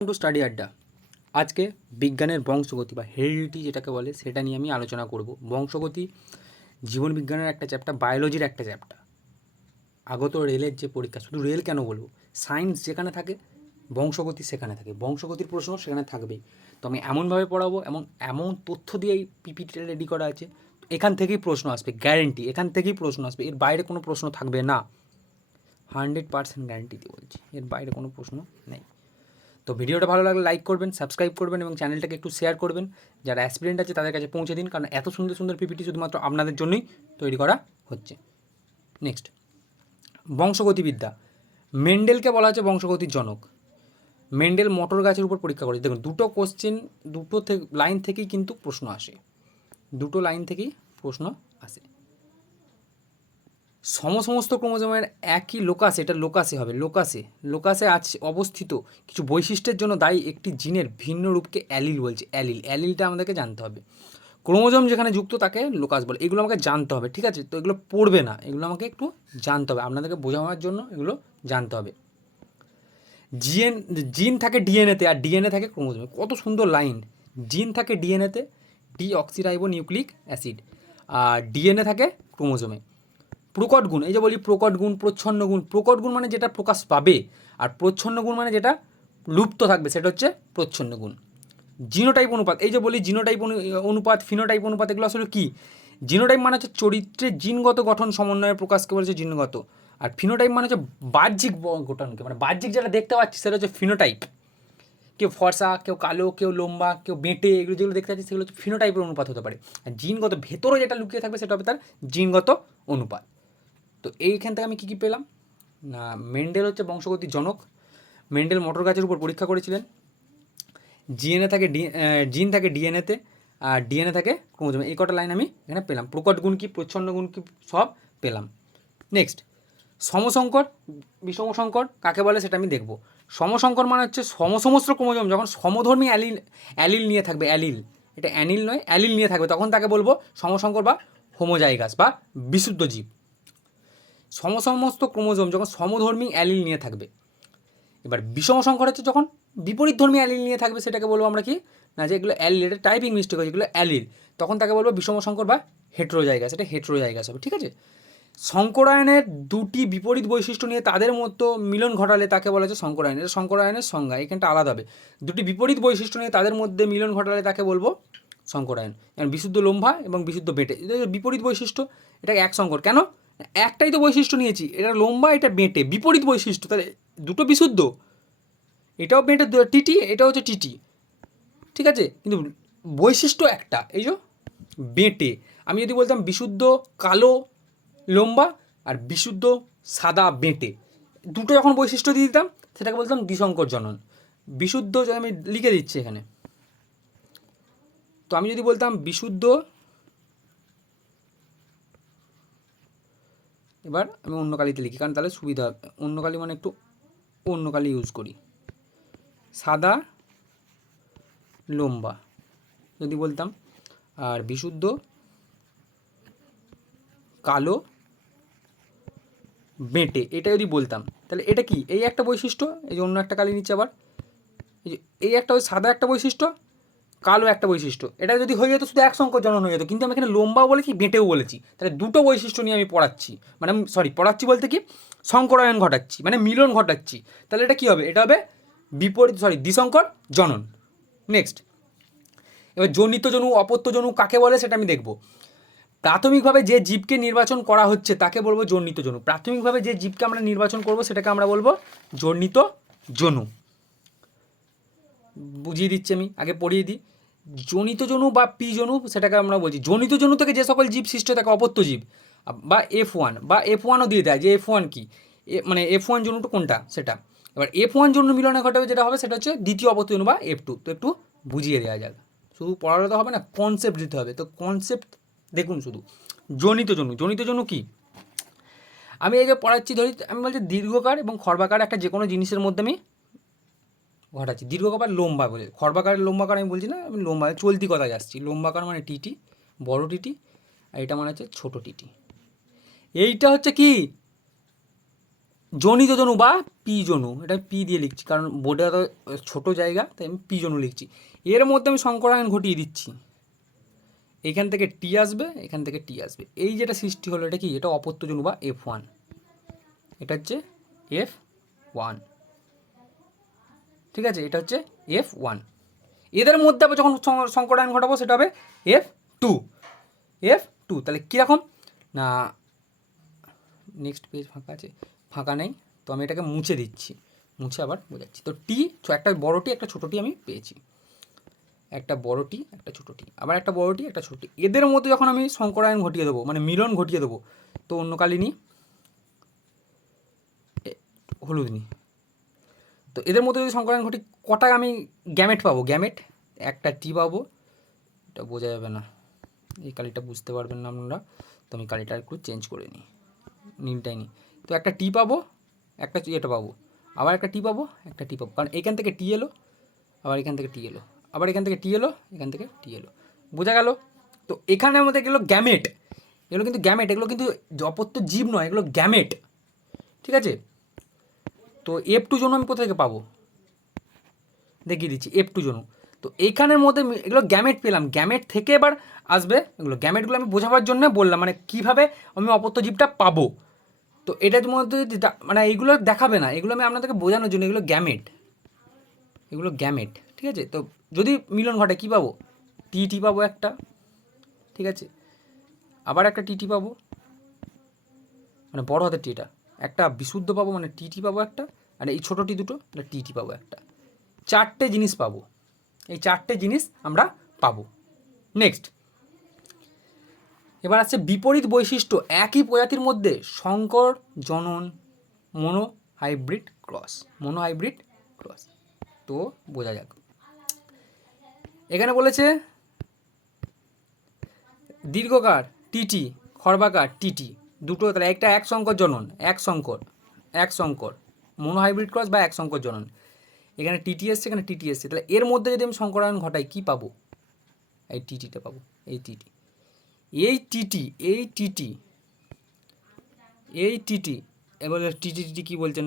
To study আড্ডা। আজকে বিজ্ঞানের বংশগতি বা হেরিডিটি যেটাকে বলে, সেটা নিয়ে আমি আলোচনা করব। বংশগতি জীবন বিজ্ঞানের একটা চ্যাপ্টার বায়োলজির একটা চ্যাপ্টার আগত রেলের যে পরীক্ষা, শুধু রেল কেন বলব? সায়েন্স যেখানে থাকে, বংশগতি সেখানে থাকে। বংশগতির প্রশ্ন সেখানে থাকবেই। তো আমি এমনভাবে পড়াবো, এমন এমন তথ্য দিয়ে এই পিপিটিটা রেডি করা আছে। এখান থেকেই প্রশ্ন আসবে গ্যারেন্টি এখান থেকেই প্রশ্ন আসবে। এর বাইরে কোনো প্রশ্ন থাকবে না। হান্ড্রেড পার্সেন্ট গ্যারেন্টি দিয়ে বলছি। এর বাইরে কোনো প্রশ্ন নেই। তো ভিডিওটা ভালো লাগলে লাইক করবেন সাবস্ক্রাইব করবেন এবং চ্যানেলটাকে একটু শেয়ার করবেন। যারা অ্যাসপিরেন্ট আছে, তাদের কাছে পৌঁছে দিন, কারণ এত সুন্দর সুন্দর পিপিটি শুধুমাত্র আপনাদের জন্যই তৈরি করা হচ্ছে। নেক্সট বংশগতিবিদ্যা। মেন্ডেলকে বলা হচ্ছে বংশগতির জনক। মেন্ডেল মটর গাছের উপর পরীক্ষা করেছে দেখুন, দুটো কোশ্চেন দুটো লাইন থেকেই কিন্তু প্রশ্ন আসে। দুটো লাইন থেকেই প্রশ্ন আসে। সমসমস্ত ক্রোমোজোমের একই লোকাসে, এটা লোকাসে হবে, লোকাসে লোকাসে আছে অবস্থিত কিছু বৈশিষ্ট্যের জন্য দায়ী একটি জিনের ভিন্ন রূপকে অ্যালিল বলছে, অ্যালিল, অ্যালিলটা আমাদেরকে জানতে হবে। ক্রোমোজোম যেখানে যুক্ত তাকে লোকাস বলে, এগুলো আমাকে জানতে হবে, ঠিক আছে? তো এগুলো পড়বে না, এগুলো আমাকে একটু জানতে হবে, আপনাদেরকে বোঝানোর জন্য এগুলো জানতে হবে। জিএন, জিন থাকে ডিএনএতে আর ডিএনএ থাকে ক্রোমোজোমে, কত সুন্দর লাইন। জিন থাকে ডিএনএতে ডি অক্সিরাইবো নিউক্লিক অ্যাসিড, আর ডিএনএ থাকে ক্রোমোজোমে। প্রকট গুণ, এই যে বলি প্রকট গুণ, প্রচ্ছন্ন গুণ, প্রকট গুণ মানে যেটা প্রকাশ পাবে, আর প্রচ্ছন্ন গুণ মানে যেটা লুপ্ত থাকবে, সেটা হচ্ছে প্রচ্ছন্ন গুণ। জিনোটাইপ অনুপাত, এই যে বলি জিনোটাইপ অনু- অনুপাত, ফিনোটাইপ অনুপাত, এগুলো আসলে কি? জিনোটাইপ মানে হচ্ছে চরিত্রের জিনগত গঠন সমন্বয়ে প্রকাশকে বলেছে জিনগত, আর ফিনোটাইপ মানে হচ্ছে বাহ্যিক গঠনকে মানে বাহ্যিক যেটা দেখতে পাচ্ছি সেটা হচ্ছে ফিনোটাইপ। কেউ ফর্সা, কেউ কালো, কেউ লম্বা, কেউ বেঁটে, এগুলো যেগুলো দেখতে পাচ্ছি সেগুলো হচ্ছে ফিনোটাইপের অনুপাত হতে পারে। আর জিনগত ভেতরে যেটা লুকিয়ে থাকবে সেটা হবে তার জিনগত অনুপাত। তো এইখান থেকে আমি কী কী পেলাম? না, মেন্ডেল হচ্ছে বংশগতির জনক মেন্ডেল মটর গাছের উপর পরীক্ষা করেছিলেন। জিএনএ থাকে ডি জিন থাকে ডিএনএতে আর ডিএনএ থাকে ক্রোমোজোমে। এই কটা লাইন আমি এখানে পেলাম। প্রকট গুণ কি, প্রচ্ছন্ন গুণ কি, সব পেলাম। নেক্সট সমসংকর, বিষমসংকর, কাকে বলে সেটা আমি দেখব। সমসংকর মানে হচ্ছে সমসমস্ত ক্রোমোজোম, যখন সমধর্মী অ্যালিল অ্যালিল নিয়ে থাকবে, অ্যালিল। এটা অ্যানিল নয়, অ্যালিল নিয়ে থাকবে। তখন তাকে বলব সমসংকর বা হোমোজাইগাস বা বিশুদ্ধ জীব। সমসমস্ত ক্রোমোজোম যখন সমধর্মী অ্যালিল নিয়ে থাকবে, এবার বিষম সংকর হচ্ছে যখন বিপরীত ধর্মী অ্যালিল নিয়ে থাকবে, সেটাকে বলব আমরা কি? না, যে এগুলো অ্যালিল, এটা টাইপিং মিস্টেক হয়েছে, এগুলো অ্যালিল। তখন তাকে বলব বিষম সংকর বা হেট্রো জায়গা সেটা এটা হেট্রোজাইগাস হবে, ঠিক আছে? শঙ্করায়নের দুটি বিপরীত বৈশিষ্ট্য নিয়ে তাদের মতো মিলন ঘটালে তাকে বলা হচ্ছে শঙ্করায়ন এটা শঙ্করায়নের সংজ্ঞা, এখানটা আলাদা হবে। দুটি বিপরীত বৈশিষ্ট্য নিয়ে তাদের মধ্যে মিলন ঘটালে তাকে বলব শঙ্করায়ন বিশুদ্ধ লম্বা এবং বিশুদ্ধ বেটে বিপরীত বৈশিষ্ট্য এটা এক শঙ্কর কেন? একটাই তো বৈশিষ্ট্য নিয়েছি, এটা লম্বা, এটা বেঁটে, বিপরীত বৈশিষ্ট্য, তাহলে দুটো বিশুদ্ধ? এটাও বেটে টিটি এটা হচ্ছে টিটি, ঠিক আছে? কিন্তু বৈশিষ্ট্য একটা, এই যে বেঁটে, আমি যদি বলতাম বিশুদ্ধ, কালো, লম্বা, আর বিশুদ্ধ, সাদা, বেঁটে, দুটো যখন বৈশিষ্ট্য দিয়ে দিতাম, সেটাকে বলতাম দ্বিসংকর জনন বিশুদ্ধ আমি লিখে দিচ্ছি এখানে। তো আমি যদি বলতাম বিশুদ্ধ এবার আমি অন্য কালিতে লিখি, কারণ তাহলে সুবিধা হবে। অন্য কালি মানে একটু অন্য কালি ইউজ করি। সাদা, লম্বা। যদি বলতাম, আর বিশুদ্ধ, কালো, বেঁটে, এটা যদি বলতাম, তাহলে এটা কি? এই একটা বৈশিষ্ট্য, এই যে অন্য একটা কালি নিচ্ছে আবার। এই যে, এই একটা ওই সাদা একটা বৈশিষ্ট্য কালো একটা বৈশিষ্ট্য। এটা যদি হয়ে যেত শুধু এক সংখ্যক জনন হয়ে যেত। কিন্তু আমি এখানে লম্বাও বলেছি, বেঁটেও বলেছি। তাহলে দুটো বৈশিষ্ট্য নিয়ে আমি পড়াচ্ছি। মানে সরি পড়াচ্ছি বলতে কি, সংকরায়ন ঘটাচ্ছি মানে মিলন ঘটাচ্ছি। তাহলে এটা কি হবে? এটা হবে বিপরীত সরি দ্বিসংকর জনন। নেক্সট এবার জনিত জনু, অপত্য জনু কাকে বলে সেটা আমি দেখব। প্রাথমিকভাবে যে জীবকে নির্বাচন করা হচ্ছে তাকে বলব জন্মিত জনু। প্রাথমিকভাবে যে জীবকে আমরা নির্বাচন করব সেটাকে আমরা বলব জন্মিত জনু। বুঝিয়ে দিচ্ছি আমি, আগে পড়িয়ে দিই। জনিত জনু বা পি জনু সেটাকে আমরা বলছি। জনিত জনু থেকে যে সকল জীব সৃষ্ট থাকে অপত্য জীব, বা এফ ওয়ান বা এফ ওয়ানও দিয়ে দেয়, যে এফ ওয়ান কী? মানে এফ ওয়ান জনুটা কোনটা? সেটা। এবার এফ ওয়ান জন্য মিলনে ঘটাবে যেটা হবে, সেটা হচ্ছে দ্বিতীয় জনু বা এফ টু তো একটু বুঝিয়ে দেওয়া যাক। শুধু পড়ালে তো হবে না কনসেপ্ট দিতে হবে। তো কনসেপ্ট দেখুন শুধু। জনিত জনু জনিত জনু কী? আমি যে পড়াচ্ছি, ধরি, আমি বলছি দীর্ঘকার এবং খর্বাকার একটা যে কোনো জিনিসের মধ্যে আমি ঘটাচ্ছি দীর্ঘকার লম্বা বলে খর্বাকার লম্বাকার আমি বলছি না, আমি লম্বা, চলতি কথায় আসছি লম্বাকার মানে টিটি, বড় টিটি, আর এটা মানে হচ্ছে ছোটো টিটি। এইটা হচ্ছে কি? জনিত জনু বা পি জনু। এটা পি দিয়ে লিখছি, কারণ বোর্ডে তো ছোটো জায়গা, তাই আমি পি জনু লিখছি। এর মধ্যে আমি সংকরায়ন ঘটিয়ে দিচ্ছি। এখান থেকে টি আসবে, এখান থেকে টি আসবে। এই যেটা সৃষ্টি হলো, এটা কি? এটা অপত্য জনু বা এফ ওয়ান এটা হচ্ছে এফ ওয়ান ঠিক আছে? এটা হচ্ছে এফ ওয়ান এদের মধ্যে আবার যখন সং- সংকরায়ন ঘটাবো, সেটা হবে এফ টু এফ টু তাহলে কীরকম না নেক্সট পেজ ফাঁকা আছে। ফাঁকা নেই, তো আমি এটাকে মুছে দিচ্ছি। মুছে আবার বোঝাচ্ছি। তো টি একটা বড় টি একটা ছোটো টি আমি পেয়েছি। একটা বড় টি একটা ছোটো টি আবার একটা বড় টি একটা ছোটো টি এদের মধ্যে যখন আমি সংকরায়ন ঘটিয়ে দেবো মানে মিলন ঘটিয়ে দেবো, তো অন্য কালিনই এ- হলুদ নিই তো এদের মধ্যে যদি সংকরায়ন ঘটি, কটা আমি গ্যামেট পাবো? গ্যামেট একটা টি পাবো। এটা বোঝা যাবে না। এই কালিটা বুঝতে পারবেন না আপনারা। তো আমি কালিটা একটু চেঞ্জ করে নিই। নীলটাই নিই। তো একটা টি পাবো, একটা এটা পাবো। আবার একটা টি পাবো, একটা টি পাবো। কারণ এখান থেকে টি এলো, আবার এখান থেকে টি এলো। আবার এখান থেকে টি এলো, এখান থেকে টি এলো। বোঝা গেল? তো এখানের মধ্যে এগুলো গ্যামেট এগুলো কিন্তু গ্যামেট এগুলো কিন্তু অপত্য জীব নয়, এগুলো গ্যামেট ঠিক আছে? তো এফ টু জন্য আমি কোথা থেকে পাবো? দেখিয়ে দিচ্ছি এফ টু জন্য। তো এইখানের মধ্যে এগুলো গ্যামেট পেলাম। গ্যামেট থেকে এবার আসবে এগুলো। গ্যামেটগুলো আমি বোঝাবার জন্য বললাম মানে কীভাবে আমি অপত্য জীবটা পাবো। তো এটার মধ্যে যদি মানে এইগুলো দেখাবে না, এগুলো আমি আপনাদেরকে বোঝানোর জন্য এগুলো গ্যামেট এগুলো গ্যামেট ঠিক আছে? তো যদি মিলন ঘটে, কী পাবো? টি টি পাবো একটা, ঠিক আছে? আবার একটা টিটি পাবো। মানে বড় হাতের টিটা একটা বিশুদ্ধ পাবো মানে টিটি পাবো একটা। আর এই ছোটো টি দুটো তাহলে টিটি পাবো একটা। চারটে জিনিস পাবো। এই চারটে জিনিস আমরা পাবো। নেক্সট এবার আছে বিপরীত বৈশিষ্ট্য। একই প্রজাতির মধ্যে সংকর, জনন, monohybrid cross. Monohybrid cross. তো বোঝা যাক। এখানে বলেছে, দীর্ঘকার টিটি খর্বাকার টিটি দুটো, তাহলে একটা এক সংকর, জনন। এক সংকর। এক সংকর। মনো হাইব্রিড ক্রস বা এক সংকর জনন। এখানে টিটি এসছে, এখানে টিটি এসছে। তাহলে এর মধ্যে যদি আমি সংকরায়ন ঘটাই, কী পাবো? এই টিটিটা পাবো, এই টিটি এই টিটি এই টিটি এই টিটি এবার টিটি টিটি কী বলছেন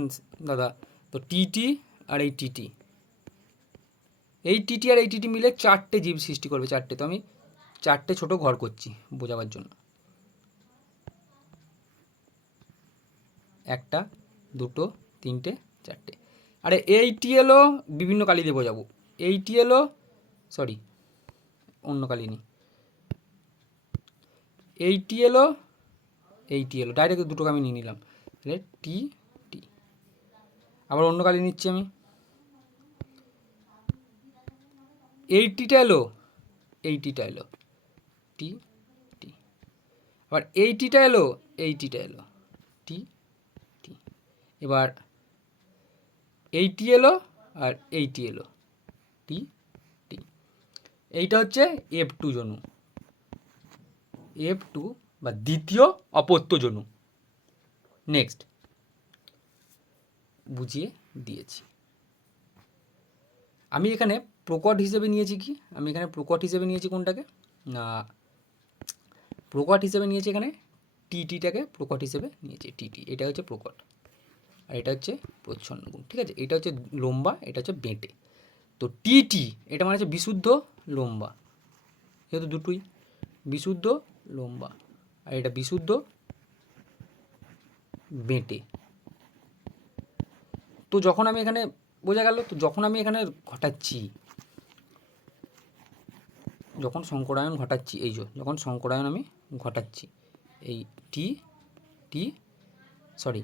দাদা? তো টিটি আর এই টিটি এই টিটি আর এই টিটি মিলে চারটে জীব সৃষ্টি করবে, চারটে। তো আমি চারটে ছোট ঘর করছি বোঝাবার জন্য। একটা, দুটো তিনটে, চারটে। আরে এইটি এলো বিভিন্ন কালি দিয়ে বোঝাবো এইটি এলো সরি অন্য কালি নি এইটি এলো এইটি এলো ডাইরেক্ট দুটোকে আমি নিয়ে নিলাম। তাহলে টি টি আবার অন্য কালি নিচ্ছি আমি। এইটিটা এলো এইটিটা এলো টি টি আবার এইটিটা এলো এইটিটা এলো টি টি এবার এইটি এলো আর এইটি এলো। টি টি। এইটা হচ্ছে এফ টু জনু। এফ টু বা দ্বিতীয় অপত্য জনু। নেক্সট বুঝিয়ে দিয়েছি। আমি এখানে প্রকট হিসেবে নিয়েছি কি? আমি এখানে প্রকট হিসেবে নিয়েছি কোনটাকে? না প্রকট হিসেবে নিয়েছি এখানে টিটিটাকে প্রকট হিসেবে নিয়েছি টিটি এটা হচ্ছে প্রকট আর এটা হচ্ছে প্রচ্ছন্ন গুণ, ঠিক আছে? এটা হচ্ছে লম্বা, এটা হচ্ছে বেঁটে। তো টিটি এটা মানে হচ্ছে বিশুদ্ধ লম্বা। যেহেতু দুটোই, বিশুদ্ধ লম্বা আর এটা বিশুদ্ধ বেঁটে। তো যখন আমি এখানে, বোঝা গেল? তো যখন আমি এখানে ঘটাচ্ছি, যখন সংকরায়ন ঘটাচ্ছি, এই যে, যখন সংকরায়ন আমি ঘটাচ্ছি, এই টি টি সরি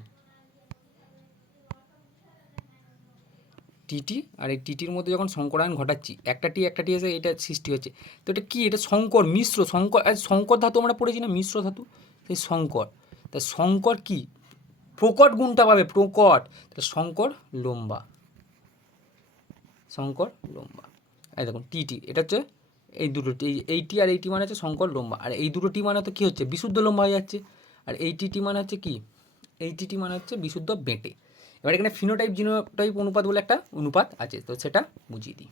টিটি আর এই টিটির মধ্যে যখন সংকরায়ন ঘটাচ্ছি, একটা টি একটা টি এসে এটা সৃষ্টি হচ্ছে। তো এটা কি? এটা শঙ্কর, মিশ্র শঙ্কর আর শঙ্কর ধাতু আমরা পড়েছি না? মিশ্র ধাতু? সেই শঙ্কর। তা শঙ্কর কি? প্রকট গুণটা পাবে, প্রকট। তা শঙ্কর লম্বা। শঙ্কর লম্বা। এই দেখুন, টিটি, এটা হচ্ছে এই দুটো টি এইটি আর এইটি মানে হচ্ছে শঙ্কর লম্বা। আর এই দুটো টি মানে তো কী হচ্ছে? বিশুদ্ধ লম্বা হয়ে যাচ্ছে। আর এইটি টি টি মানে হচ্ছে কি? এইটি টি মানে হচ্ছে বিশুদ্ধ বেঁটে। এবার এখানে ফিনোটাইপ জিনোটাইপ অনুপাত বলে একটা অনুপাত আছে, তো সেটা বুঝিয়ে দিই।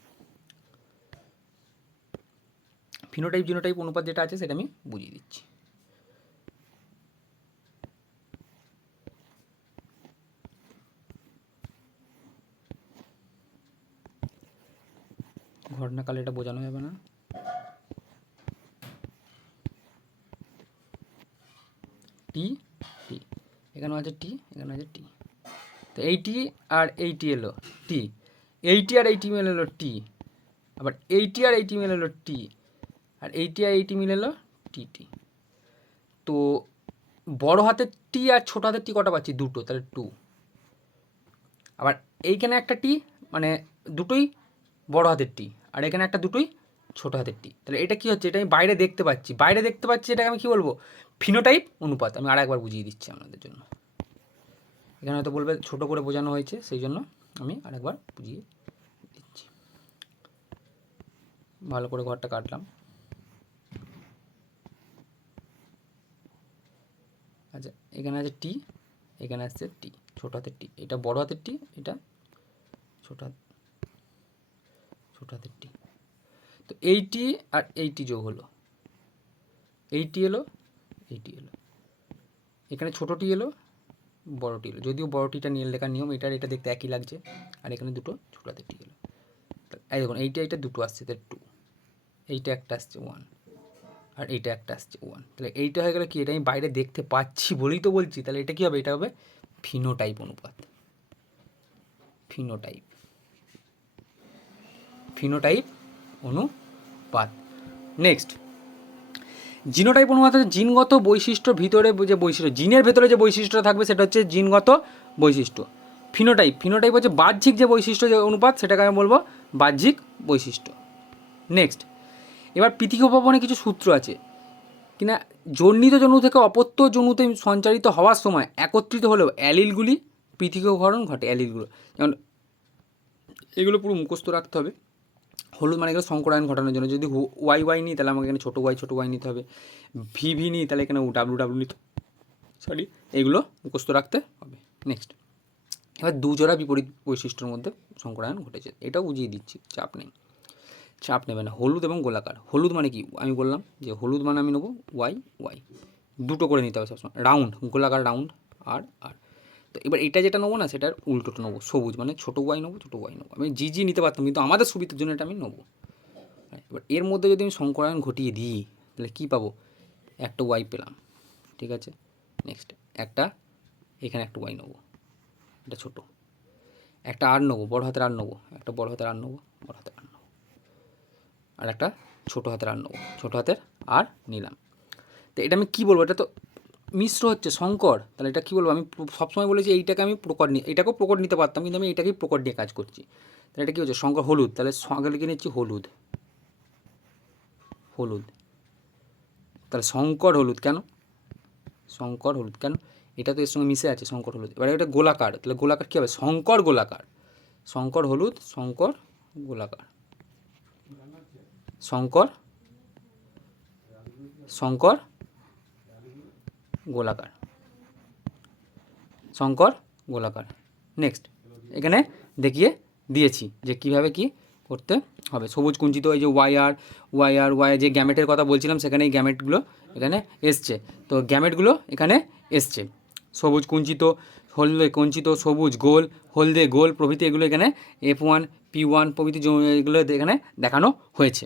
ফিনোটাইপ জিনোটাইপ অনুপাত যেটা আছে সেটা আমি বুঝিয়ে দিচ্ছি। ঘটনাকালে এটা বোঝানো যাবে না। টি টি এখানে আছে টি এখানে আছে টি তো এইটি আর এইটি এলো টি। এইটি আর এইটি মিলে এলো টি। আবার এইটি আর এইটি মিলে এলো টি। আর এইটি আর এইটি মিলে এলো টি টি। তো বড় হাতের টি আর ছোট হাতের টি কটা পাচ্ছি? দুটো, তাহলে টু। আবার এইখানে একটা টি মানে দুটোই বড় হাতের টি। আর এখানে একটা দুটোই ছোট হাতের টি। তাহলে এটা কি হচ্ছে? এটা আমি বাইরে দেখতে পাচ্ছি। বাইরে দেখতে পাচ্ছি, এটাকে আমি কি বলব? ফিনোটাইপ অনুপাত। আমি আর একবার বুঝিয়ে দিচ্ছি আপনাদের জন্য। এখানে হয়তো বলবে ছোট করে বোঝানো হয়েছে, সেই জন্য আমি আরেকবার বুঝিয়ে দিচ্ছি। ভালো করে ঘরটা কাটলাম। আচ্ছা এখানে আছে টি এখানে আসছে টি ছোট হাতের টি এটা বড় হাতের টি এটা ছোট হাত, ছোট হাতের টি তো এইটি আর এইটি যোগ হলো। এইটি এলো এইটি এলো। এখানে ছোটোটি এলো বড়টি এলো যদিও বড়টিটা নিয়ে লেখার নিয়ম, এটার এটা দেখতে একই লাগছে। আর এখানে দুটো ছোটো হাতের টি এলো এই দেখুন, এইটা এইটা দুটো আসছে, তাহলে টু এইটা একটা আসছে ওয়ান আর এইটা একটা আসছে ওয়ান তাহলে এইটা হয়ে গেলে কি? এটা আমি বাইরে দেখতে পাচ্ছি বলেই তো বলছি। তাহলে এটা কি হবে? এটা হবে ফিনোটাইপ অনুপাত। ফিনোটাইপ ফিনোটাইপ অনুপাত। নেক্সট জিনোটাইপ অনুপাত হচ্ছে জিনগত বৈশিষ্ট্য ভিতরে যে বৈশিষ্ট্য, জিনের ভেতরে যে বৈশিষ্ট্য থাকবে সেটা হচ্ছে জিনগত বৈশিষ্ট্য। ফিনোটাইপ ফিনোটাইপ হচ্ছে বাহ্যিক যে বৈশিষ্ট্য যে অনুপাত, সেটাকে আমি বলব বাহ্যিক বৈশিষ্ট্য। নেক্সট, এবার পৃথিকোপবনে কিছু সূত্র আছে। কিনা জন্মিত জনু থেকে অপত্য জনুতে সঞ্চারিত হওয়ার সময় একত্রিত হলেও অ্যালিলগুলি পৃথিকীকরণ ঘটে, অ্যালিলগুলো। যেমন, এগুলো পুরো মুখস্থ রাখতে হবে। হলুদ মানে এগুলো সংকরায়ন ঘটানোর জন্য। যদি ওয়াই ওয়াই নিই, তাহলে আমাকে এখানে ছোটো ওয়াই ছোটো ওয়াই নিতে হবে। ভি ভি নিই, তাহলে এখানে ডাব্লু ডাব্লু নিতে সরি এগুলো মুখস্থ রাখতে হবে। নেক্সট এবার দুজোড়া বিপরীত বৈশিষ্ট্যের মধ্যে সংকরায়ন ঘটেছে। এটাও বুঝিয়ে দিচ্ছি, চাপ নেই। চাপ নেবে না। হলুদ এবং গোলাকার। হলুদ মানে কি? আমি বললাম যে হলুদ মানে আমি নেব ওয়াই ওয়াই দুটো করে নিতে হবে সবসময়। রাউন্ড গোলাকার রাউন্ড আর আর। তো এবার এটা যেটা নেব না, সেটার উল্টোটা নেব। সবুজ মানে ছোটো ওয়াই নেব, ছোটো ওয়াই নেব। আমি জি জি নিতে পারতাম, কিন্তু আমাদের সুবিধার জন্য এটা আমি নেব। এবার এর মধ্যে যদি আমি সংকরায়ন ঘটিয়ে দিই, তাহলে কী পাবো? একটা ওয়াই পেলাম, ঠিক আছে? নেক্সট একটা, এখানে একটা ওয়াই নেব এটা ছোটো। একটা আর নেব, বড় হাতের আর নেব, একটা বড় হাতের আর নেব, বড় হাতের আর নেব। আর একটা ছোটো হাতের আর নেব, ছোটো হাতের আর নিলাম। তো এটা আমি কী বলব? এটা তো মিশ্র হচ্ছে, শঙ্কর। তাহলে এটা কী বলব? আমি সবসময় বলেছি এইটাকে আমি প্রকট নিয়ে এটাকেও প্রকট নিতে পারতাম, কিন্তু আমি এটাকেই প্রকট নিয়ে কাজ করছি। তাহলে এটা কী হচ্ছে? শঙ্কর হলুদ। তাহলে সঙ্গে লিখে নিচ্ছি হলুদ। হলুদ। তাহলে শঙ্কর হলুদ কেন? শঙ্কর হলুদ কেন? এটা তো এর সঙ্গে মিশে আছে, শঙ্কর হলুদ। এবার এটা গোলাকার। তাহলে গোলাকার কী হবে? শঙ্কর গোলাকার। শঙ্কর হলুদ, শঙ্কর গোলাকার। শঙ্কর? শঙ্কর? গোলাকার। শঙ্কর, গোলাকার। নেক্সট এখানে দেখিয়ে দিয়েছি যে কীভাবে কি করতে হবে। সবুজ কুঞ্চিত, এই যে ওয়াইআর ওয়াইআর ওয়াই যে গ্যামেটের কথা বলছিলাম সেখানে এই গ্যামেটগুলো এখানে এসছে। তো গ্যামেটগুলো এখানে এসছে। সবুজ কুঞ্চিত, হলদে কুঞ্চিত, সবুজ গোল, হলদে গোল প্রভৃতি এগুলো এখানে এফ ওয়ান পি ওয়ান প্রভৃতি এগুলো এখানে দেখানো হয়েছে।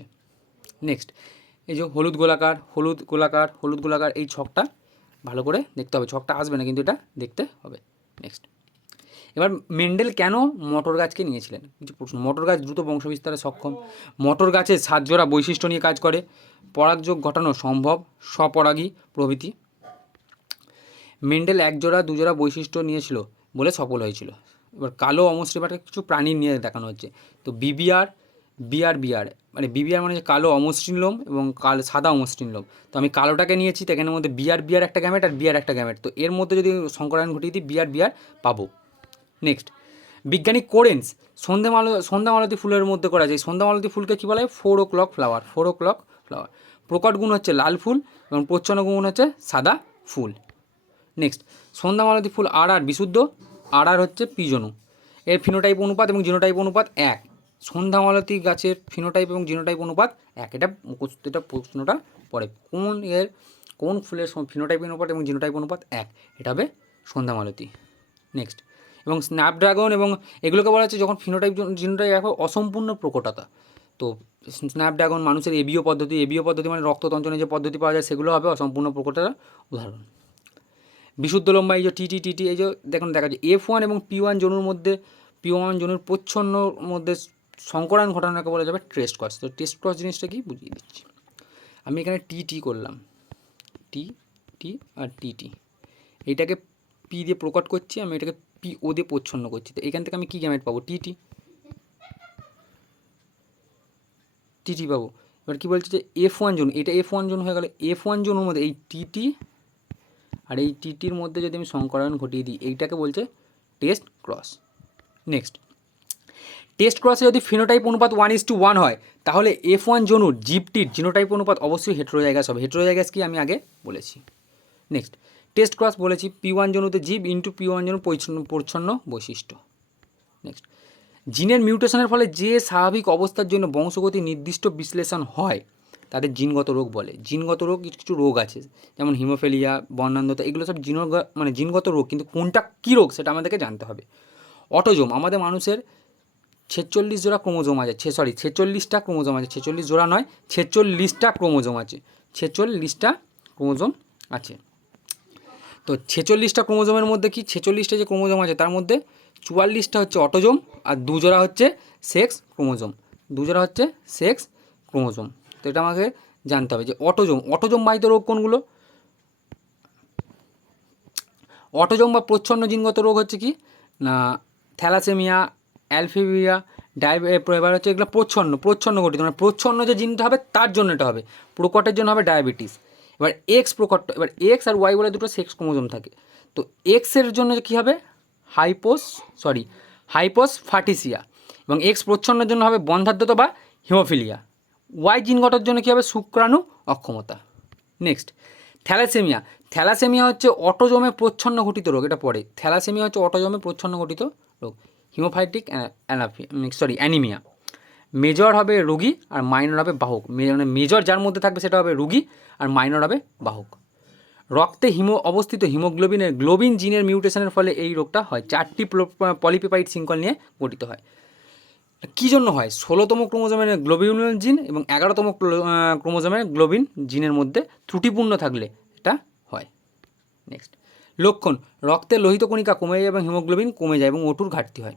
নেক্সট এই যে হলুদ গোলাকার হলুদ গোলাকার হলুদ গোলাকার এই ছকটা ভালো করে দেখতে হবে। ছকটা আসবে না কিন্তু এটা দেখতে হবে। নেক্সট এবার মেন্ডেল কেন মটর গাছকে নিয়েছিলেন? কিছু প্রশ্ন। মটর গাছ দ্রুত বংশবিস্তারে সক্ষম। মটর গাছের সাতজোড়া বৈশিষ্ট্য নিয়ে কাজ করে। পরাগযোগ ঘটানো সম্ভব স্বপরাগী প্রভৃতি। মেন্ডেল এক জোড়া দুজোড়া বৈশিষ্ট্য নিয়েছিল বলে সফল হয়েছিল। এবার কালো অমসৃণাটে কিছু প্রাণী নিয়ে দেখানো হচ্ছে। তো বিবিআর বিআর বিআর মানে বিবিআর মানে কালো অমসৃণ লোম এবং কাল, সাদা অমসৃণ লোম। তো আমি কালোটাকে নিয়েছি, তো এখানের মধ্যে বিআর বিআর একটা গ্যামেট আর বিআর একটা গ্যামেট তো এর মধ্যে যদি সংকরায়ন ঘটিয়ে দিই বিআর বিয়ার পাবো। নেক্সট বিজ্ঞানী কোরেন্স সন্ধ্যা মাল, সন্ধ্যা মালতী ফুলের মধ্যে করা যায়। সন্ধ্যা মালতী ফুলকে কী বলা হয়? Four o'clock flower four o'clock flower প্রকট গুণ হচ্ছে লাল ফুল এবং প্রচ্ছন্ন গুণ হচ্ছে সাদা ফুল। নেক্সট সন্ধ্যা মালতী ফুল আর আর বিশুদ্ধ আর আর হচ্ছে পিজনু। এর ফিনোটাইপ অনুপাত এবং জিনোটাইপ অনুপাত এক। সন্ধ্যা মালতী গাছের ফিনোটাইপ এবং জিনোটাইপ অনুপাত এক। এটা মুখস্থ- এটা প্রশ্নটা পড়ে কোন এর, কোন ফুলের ফিনোটাইপ অনুপাত এবং জিনোটাইপ অনুপাত এক? এটা হবে সন্ধ্যা মালতী নেক্সট এবং স্ন্যাপড্রাগন এবং এগুলোকে বলা হচ্ছে যখন ফিনোটাইপ জিনোটাইপ এক অসম্পূর্ণ প্রকটতা। তো স্ন্যাপড্রাগন মানুষের এবিও পদ্ধতি এবিও পদ্ধতি মানে রক্ততঞ্চনের যে পদ্ধতি পাওয়া যায়, সেগুলো হবে অসম্পূর্ণ প্রকটের উদাহরণ। বিশুদ্ধ লম্বা, এই যে টিটি টিটি এই যে দেখুন, দেখা যায় এফ ওয়ান এবং পি ওয়ান জনুর মধ্যে পি ওয়ান জনুর প্রচ্ছন্নর মধ্যে সংকরায়ন ঘটনাকে বলা যাবে টেস্ট ক্রস তো টেস্ট ক্রস জিনিসটা কি? বুঝিয়ে দিচ্ছি। আমি এখানে টি টি করলাম। টি টি আর টি টি এইটাকে পি দিয়ে প্রকট করছি, আমি এটাকে পি ও দিয়ে প্রচ্ছন্ন করছি। তো এখান থেকে আমি কী গ্যামেট পাবো? টি টি টি টি পাবো। এবার কী বলছে যে এফ ওয়ান জোন, এটা এফ ওয়ান জোন হয়ে গেলে। এফ ওয়ান জোনের মধ্যে এই টি টি আর এই টিটির মধ্যে যদি আমি সংকরায়ন ঘটিয়ে দিই, এইটাকে বলছে টেস্ট ক্রস নেক্সট টেস্ট ক্রসে যদি ফিনোটাইপ অনুপাত ওয়ান ইস টু ওয়ান হয়, তাহলে এফ ওয়ান জনুর জিপটির জিনোটাইপ অনুপাত অবশ্যই হেট্রোজাইগাস হবে। হেট্রোজাইগাস কি আমি আগে বলেছি। নেক্সট টেস্ট ক্রস বলেছি পি ওয়ান জনুতে জীব ইন্টু পি ওয়ান জনু পরিচ্ছন্ন পরিচ্ছন্ন বৈশিষ্ট্য। নেক্সট জিনের মিউটেশনের ফলে যে স্বাভাবিক অবস্থার জন্য বংশগতি নির্দিষ্ট বিশ্লেষণ হয় তাদের জিনগত রোগ বলে। জিনগত রোগ কিছু রোগ আছে, যেমন হিমোফেলিয়া বর্ণান্ধতা, এগুলো সব জিন মানে জিনগত রোগ, কিন্তু কোনটা কী রোগ সেটা আমাদেরকে জানতে হবে। অটোজোম আমাদের মানুষের ছেচল্লিশ জোড়া ক্রোমোজোম আছে, ছে সরি ছেচল্লিশটা ক্রোমোজোম আছে, ছেচল্লিশ জোড়া নয়, ছেচল্লিশটা ক্রোমোজোম আছে, ছেচল্লিশটা ক্রোমোজোম আছে। তো ছেচল্লিশটা ক্রোমোজোমের মধ্যে কি? ছেচল্লিশটা যে ক্রোমোজোম আছে, তার মধ্যে চুয়াল্লিশটা হচ্ছে অটোজোম আর দুজোড়া হচ্ছে সেক্স ক্রোমোজোম। দুজোড়া হচ্ছে সেক্স ক্রোমোজোম। তো এটা আমাকে জানতে হবে যে অটোজোম অটোজোম বাহিত রোগ কোনগুলো? অটোজোম বা প্রচ্ছন্ন জিনগত রোগ হচ্ছে কি? না, থ্যালাসেমিয়া অ্যালফিবিয়া ডায়াবে এবার হচ্ছে এগুলো প্রচ্ছন্ন প্রচ্ছন্ন গঠিত। মানে প্রচ্ছন্ন যে জিনটা হবে, তার জন্য এটা হবে। প্রকটের জন্য হবে ডায়াবেটিস। এবার এক্স প্রকট এবার এক্স আর ওয়াই বলে দুটো সেক্স ক্রোমোজোম থাকে। তো এক্সের জন্য কি হবে? হাইপোস সরি হাইপোস ফার্টিসিয়া এবং এক্স প্রচ্ছন্নের জন্য হবে বন্ধাত্মতা বা হিমোফিলিয়া। ওয়াই জিন গঠনের জন্য কী হবে? শুক্রাণু অক্ষমতা। Next thalassaemia. থ্যালাসেমিয়া হচ্ছে অটোজমে প্রচ্ছন্ন ঘটিত রোগ, এটা পড়ে থ্যালাসেমিয়া হচ্ছে অটোজমে প্রচ্ছন্ন ঘটিত রোগ, হিমোফাইটিক অ্যানাফি সরি অ্যানিমিয়া। মেজর হবে রোগী আর মাইনর হবে বাহক। মানে মেজর যার মধ্যে থাকবে সেটা হবে রুগী আর মাইনর হবে বাহক। রক্তে হিমো, অবস্থিত হিমোগ্লোবিনের গ্লোবিন জিনের মিউটেশনের ফলে এই রোগটা হয়। চারটি পলিপেপাইড শৃঙ্খল নিয়ে গঠিত হয়। কী জন্য হয়? ষোলোতম ক্রোমোজোমের গ্লোবিউলিন জিন এবং এগারোতম ক্রোমোজোমের গ্লোবিন জিনের মধ্যে ত্রুটিপূর্ণ থাকলে এটা নেক্সট লক্ষণ, রক্তে লোহিত কণিকা কমে যায় এবং হিমোগ্লোবিন কমে যায় এবং ওটুর ঘাটতি হয়।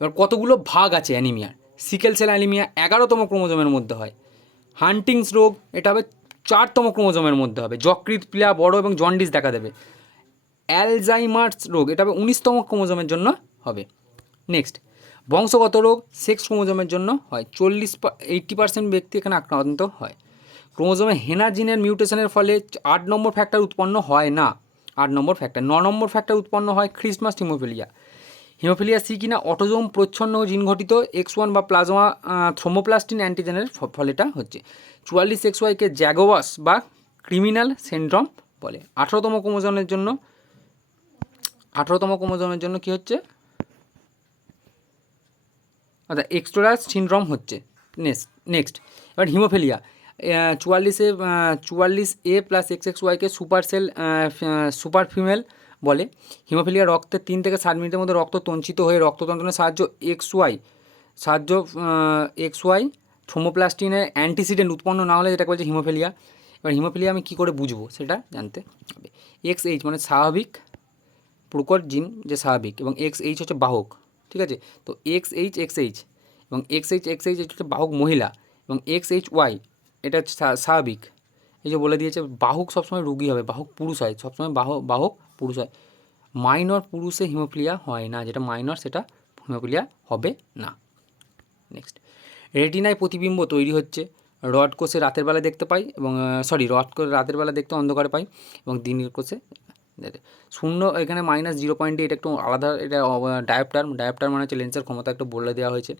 এবার কতগুলো ভাগ আছে অ্যানিমিয়ার? সিকেল সেল অ্যানিমিয়া এগারোতম ক্রোমোজোমের মধ্যে হয়। হান্টিংস রোগ, এটা হবে চারতম ক্রোমোজোমের মধ্যে হবে। যকৃত প্লিয়া বড় এবং জন্ডিস দেখা দেবে। অ্যালজাইমার্স রোগ, এটা হবে উনিশতম ক্রোমোজোমের জন্য হবে। নেক্সট বংশগত রোগ সেক্স ক্রোমোজোমের জন্য হয়। চল্লিশ এইট্টি পার্সেন্ট ব্যক্তি এখানে আক্রান্ত হয়। ক্রোমোজোমে হেনা জিনের মিউটেশনের ফলে আট নম্বর ফ্যাক্টর উৎপন্ন হয় না। আট নম্বর ফ্যাক্টর ন নম্বর ফ্যাক্টর উৎপন্ন হয় খ্রিসমাস হিমোফিলিয়া। হিমোফিলিয়া সি কিনা অটোজোম প্রচ্ছন্ন জিনঘটিত এক্স ওয়ান বা প্লাজমা থ্রোমোপ্লাস্টিন অ্যান্টিজেনের ফ- ফলে এটা হচ্ছে। চুয়াল্লিশ এক্স ওয়াইকে জ্যাগোয়াস বা ক্রিমিনাল সিনড্রোম বলে। আঠারোতম ক্রোমোজোমের জন্য, আঠারোতম ক্রোমোজোমের জন্য কি হচ্ছে? অর্থাৎ এক্সট্রাস সিনড্রোম হচ্ছে। নেক্সট নেক্সট এবার হিমোফিলিয়া। চুয়াল্লিশে চুয়াল্লিশ এ প্লাস এক্স এক্স ওয়াইকে সুপার সেল সুপার ফিমেল বলে। হিমোফিলিয়া রক্তের তিন থেকে সাত মিনিটের মধ্যে রক্ত তঞ্চিত হয়ে রক্ততন্ত্রণের সাহায্য এক্স ওয়াই সাহায্য এক্স ওয়াই থ্রোমোপ্লাস্টিনের অ্যান্টিসিডেন্ট উৎপন্ন না হলে যেটাকে বলছে হিমোফিলিয়া এবার হিমোফিলিয়া আমি কী করে বুঝব সেটা জানতে হবে। এক্স এইচ মানে স্বাভাবিক প্রকট জিন যে স্বাভাবিক এবং এক্স এইচ হচ্ছে বাহক, ঠিক আছে? তো এক্স এইচ এক্স এইচ এবং এক্স এইচ এক্স এইচ হচ্ছে বাহক মহিলা এবং এক্স এইচ ওয়াই এটা স্বা- স্বাভাবিক। এই যে বলে দিয়েছে, বাহক সবসময় রুগী হবে, বাহক পুরুষ হয়, সবসময় বাহ বাহক পুরুষ হয়। মাইনর পুরুষে হিমোফিলিয়া হয় না, যেটা মাইনর সেটা হিমোফিলিয়া হবে না। নেক্সট রেটিনায় প্রতিবিম্ব তৈরি হচ্ছে। রড কোষে রাতের বেলা দেখতে পাই এবং সরি রড কোষে রাতের বেলা দেখতে অন্ধকারে পাই এবং দিনের কোষে শূন্য, এখানে মাইনাস জিরো পয়েন্ট এটা একটু আলাদা, এটা ডায়োপ্টার ডায়োপ্টার মানে হচ্ছে লেন্সের ক্ষমতা একটু বলে দেওয়া হয়েছে।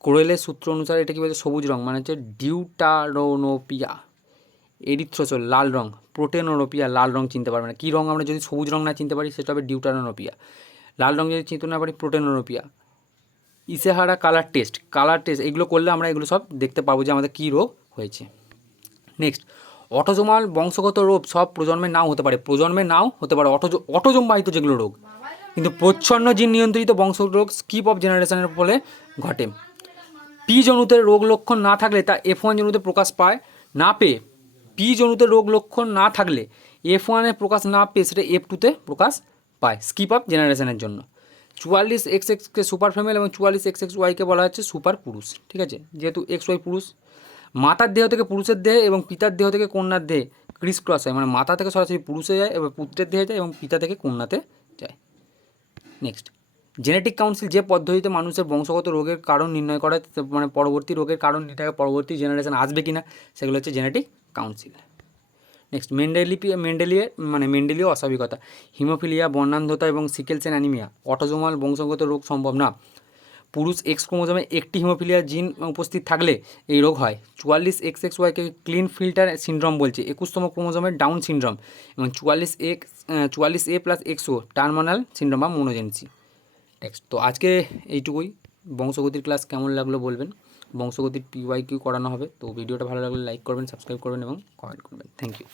কোরেলের সূত্র অনুসারে এটা কী বলছে? সবুজ রং মানে হচ্ছে ডিউটারোনোপিয়া, এরিথ্রোসোল, লাল রং, প্রোটেনোনোপিয়া, লাল রং চিনতে পারবে না। কী রং আমরা যদি সবুজ রং না চিনতে পারি, সেটা হবে ডিউটারোনোপিয়া। লাল রং যদি চিনতে না পারি, protanopia. Ishihara colour test colour test, এগুলো করলে আমরা এগুলো সব দেখতে পাবো যে আমাদের কী রোগ হয়েছে। নেক্সট, অটোজোমাল বংশগত রোগ সব প্রজন্মের নাও হতে পারে। প্রজন্মের নাও হতে পারে, অটোজ অটোজম বাহিত যেগুলো রোগ। কিন্তু প্রচ্ছন্ন জিন নিয়ন্ত্রিত বংশ রোগ স্কিপ অফ জেনারেশনের ফলে ঘটে। পি জনুতে রোগ লক্ষণ না থাকলে তা এফ ওয়ান জনুতে প্রকাশ পায় না পেয়ে। পি জনুতে রোগ লক্ষণ না থাকলে এফ ওয়ানে প্রকাশ না পেয়ে সেটা এফ টুতে প্রকাশ পায়। স্কিপ আপ জেনারেশনের জন্য। চুয়াল্লিশ এক্স এক্সকে সুপার ফিমেল এবং চুয়াল্লিশ এক্স এক্স ওয়াইকে বলা হচ্ছে সুপার পুরুষ। ঠিক আছে? যেহেতু এক্স ওয়াই পুরুষ। মাতার দেহ থেকে পুরুষের দেহে এবং পিতার দেহ থেকে কন্যার দেহে ক্রিস ক্রস হয়। মানে মাতা থেকে সরাসরি পুরুষে যায় এবং পুত্রের দেহে যায় এবং পিতা থেকে কন্যাতে যায়। নেক্সট। জেনেটিক কাউন্সিল যে পদ্ধতিতে মানুষের বংশগত রোগের কারণ নির্ণয় করে মানে পরবর্তী রোগের কারণ নির্ণয় পরবর্তী জেনারেশন আসবে কিনা, সেগুলো হচ্ছে জেনেটিক কাউন্সিল নেক্সট মেন্ডেলিপি মেন্ডেলিয়ে মানে মেন্ডেলীয় অস্বাভাবিকতা। হিমোফিলিয়া বর্ণান্ধতা এবং সিকেলসেন অ্যানিমিয়া অটোজোমাল বংশগত রোগ সম্ভব না। পুরুষ এক্স ক্রোমোজোমে একটি হিমোফিলিয়া জিন উপস্থিত থাকলে এই রোগ হয়। চুয়াল্লিশ এক্স এক্স ওয়াইকে ক্লিন ফিল্টার সিনড্রোম বলছে। একুশতম ক্রোমোজোমের ডাউন সিনড্রোম এবং চুয়াল্লিশ এক্স চুয়াল্লিশ এ প্লাস এক্সও টার্মিনাল সিনড্রোম বা মোনোজেন্সি নেক্সট তো আজকে এইটুকুই। বংশগতির ক্লাস কেমন লাগল বলবেন? বংশগতির পিওয়াই কিউ করানো হবে। তো ভিডিওটা ভালো লাগলে লাইক করবেন সাবস্ক্রাইব করবেন এবং কমেন্ট করবেন। Thank you